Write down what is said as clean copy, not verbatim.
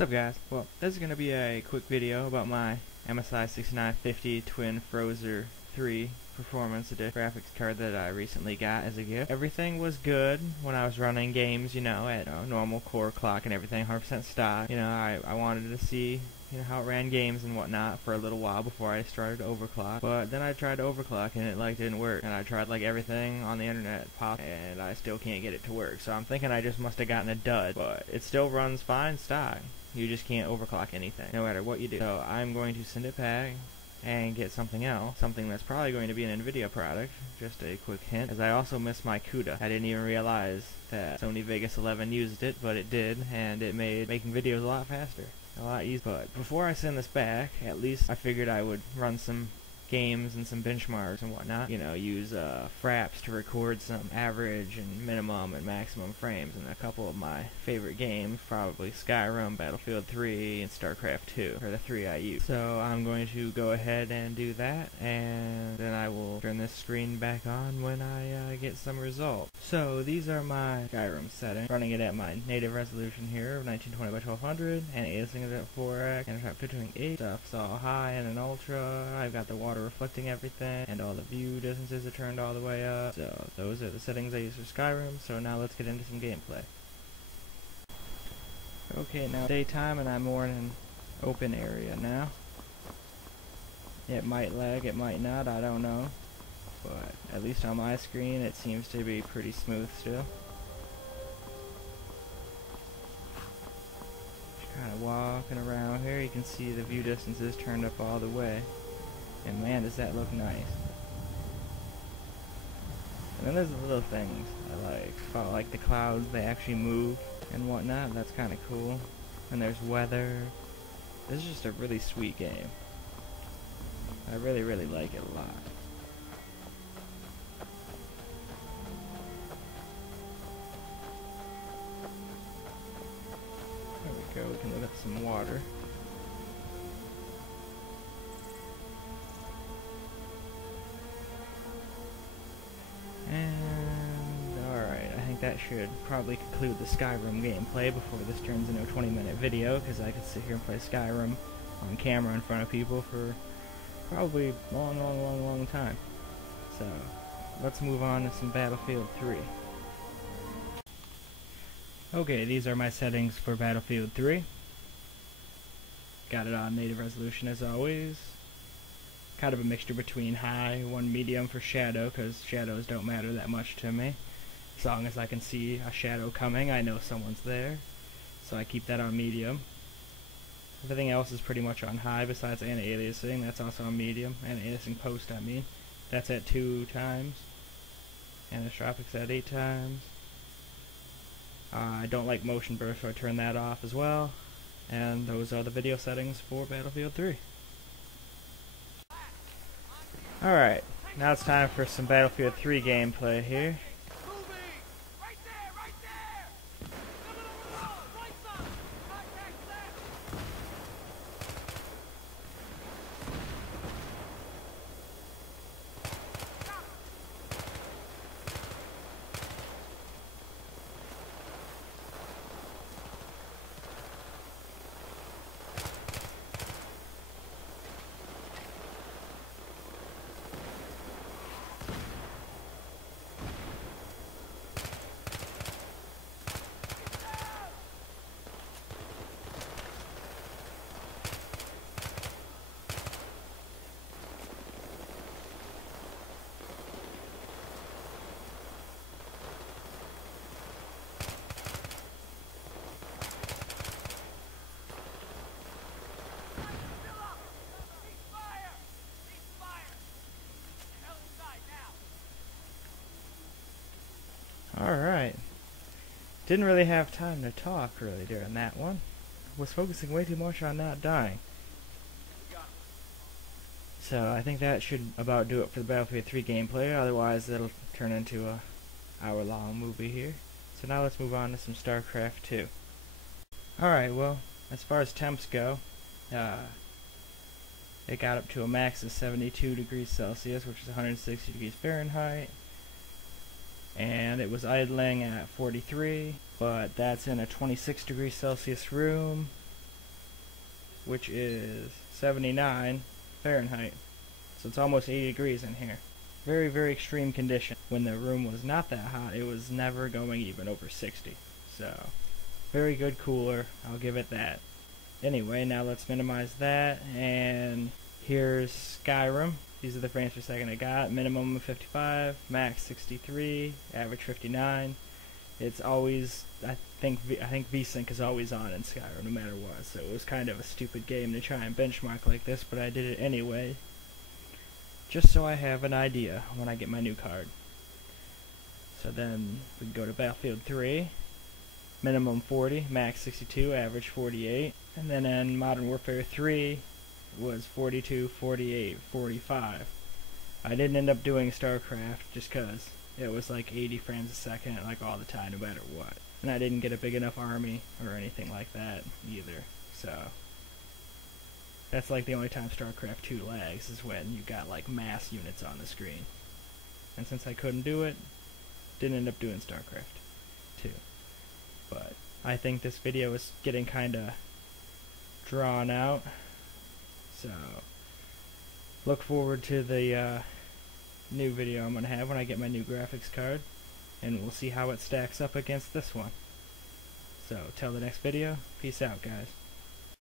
What's up guys? Well, this is going to be a quick video about my MSI 6950 Twin Frozr 3 Performance Edition graphics card that I recently got as a gift. Everything was good when I was running games, at normal core clock and everything, 100% stock. I wanted to see how it ran games and whatnot for a little while before I started to overclock. But then I tried to overclock and it didn't work. And I tried everything on the internet and I still can't get it to work. So I'm thinking I just must have gotten a dud. But it still runs fine stock. You just can't overclock anything, no matter what you do. So I'm going to send it back and get something else, something that's probably going to be an NVIDIA product, just a quick hint, as I also missed my CUDA. I didn't even realize that Sony Vegas 11 used it, but it did, and it made making videos a lot faster, a lot easier. But before I send this back, at least I figured I would run some games and some benchmarks and whatnot, use fraps to record some average and minimum and maximum frames in a couple of my favorite games, probably Skyrim, Battlefield 3, and StarCraft 2, are the three I use. So I'm going to go ahead and do that, and then I will turn this screen back on when I get some results. So these are my Skyrim settings, running it at my native resolution here of 1920 by 1200, and aliasing it at 4x, and I'm doing 8, stuff's all high and an ultra. I've got the water reflecting everything, and all the view distances are turned all the way up. So those are the settings I use for Skyrim. So now let's get into some gameplay. Okay, now daytime and I'm more in an open area now. It might lag, it might not, I don't know. But at least on my screen it seems to be pretty smooth still. Just kind of walking around here, you can see the view distances turned up all the way. And man, does that look nice. And then there's the little things I like the clouds, they actually move and whatnot. That's kind of cool. And there's weather. This is just a really sweet game. I really like it a lot. There we go, we can look at some water. And alright, I think that should probably conclude the Skyrim gameplay before this turns into a 20-minute video, because I could sit here and play Skyrim on camera in front of people for probably a long time. So, let's move on to some Battlefield 3. Okay, these are my settings for Battlefield 3. Got it on native resolution as always. Kind of a mixture between high, one medium for shadow, because shadows don't matter that much to me. As long as I can see a shadow coming, I know someone's there. So I keep that on medium. Everything else is pretty much on high besides anti-aliasing. That's also on medium. Anti-aliasing post, I mean. That's at 2 times. Anisotropic's at 8 times. I don't like motion burst, so I turn that off as well. And those are the video settings for Battlefield 3. Alright, now it's time for some Battlefield 3 gameplay here. Alright. Didn't really have time to talk really during that one. Was focusing way too much on not dying. So I think that should about do it for the Battlefield 3 gameplay, otherwise it'll turn into a hour-long movie here. So now let's move on to some StarCraft 2. Alright, well, as far as temps go, it got up to a max of 72 degrees Celsius, which is 160 degrees Fahrenheit. And it was idling at 43, but that's in a 26 degrees Celsius room, which is 79 Fahrenheit. So it's almost 80 degrees in here. Very, very extreme condition. When the room was not that hot, it was never going even over 60. So, very good cooler, I'll give it that. Anyway, now let's minimize that, and here's Skyrim. These are the frames per second I got. Minimum of 55, max 63, average 59. It's always, I think VSync is always on in Skyrim, no matter what. So it was kind of a stupid game to try and benchmark like this, but I did it anyway, just so I have an idea when I get my new card. So then we can go to Battlefield 3. Minimum 40, max 62, average 48. And then in Modern Warfare 3 was 42, 48, 45. I didn't end up doing StarCraft just because it was like 80 frames a second like all the time, no matter what. And I didn't get a big enough army or anything like that either. So that's like the only time StarCraft 2 lags, is when you got like mass units on the screen. And since I couldn't do it, didn't end up doing StarCraft 2. But I think this video is getting kinda drawn out, so look forward to the new video I'm gonna have when I get my new graphics card, and we'll see how it stacks up against this one. So till the next video, peace out guys.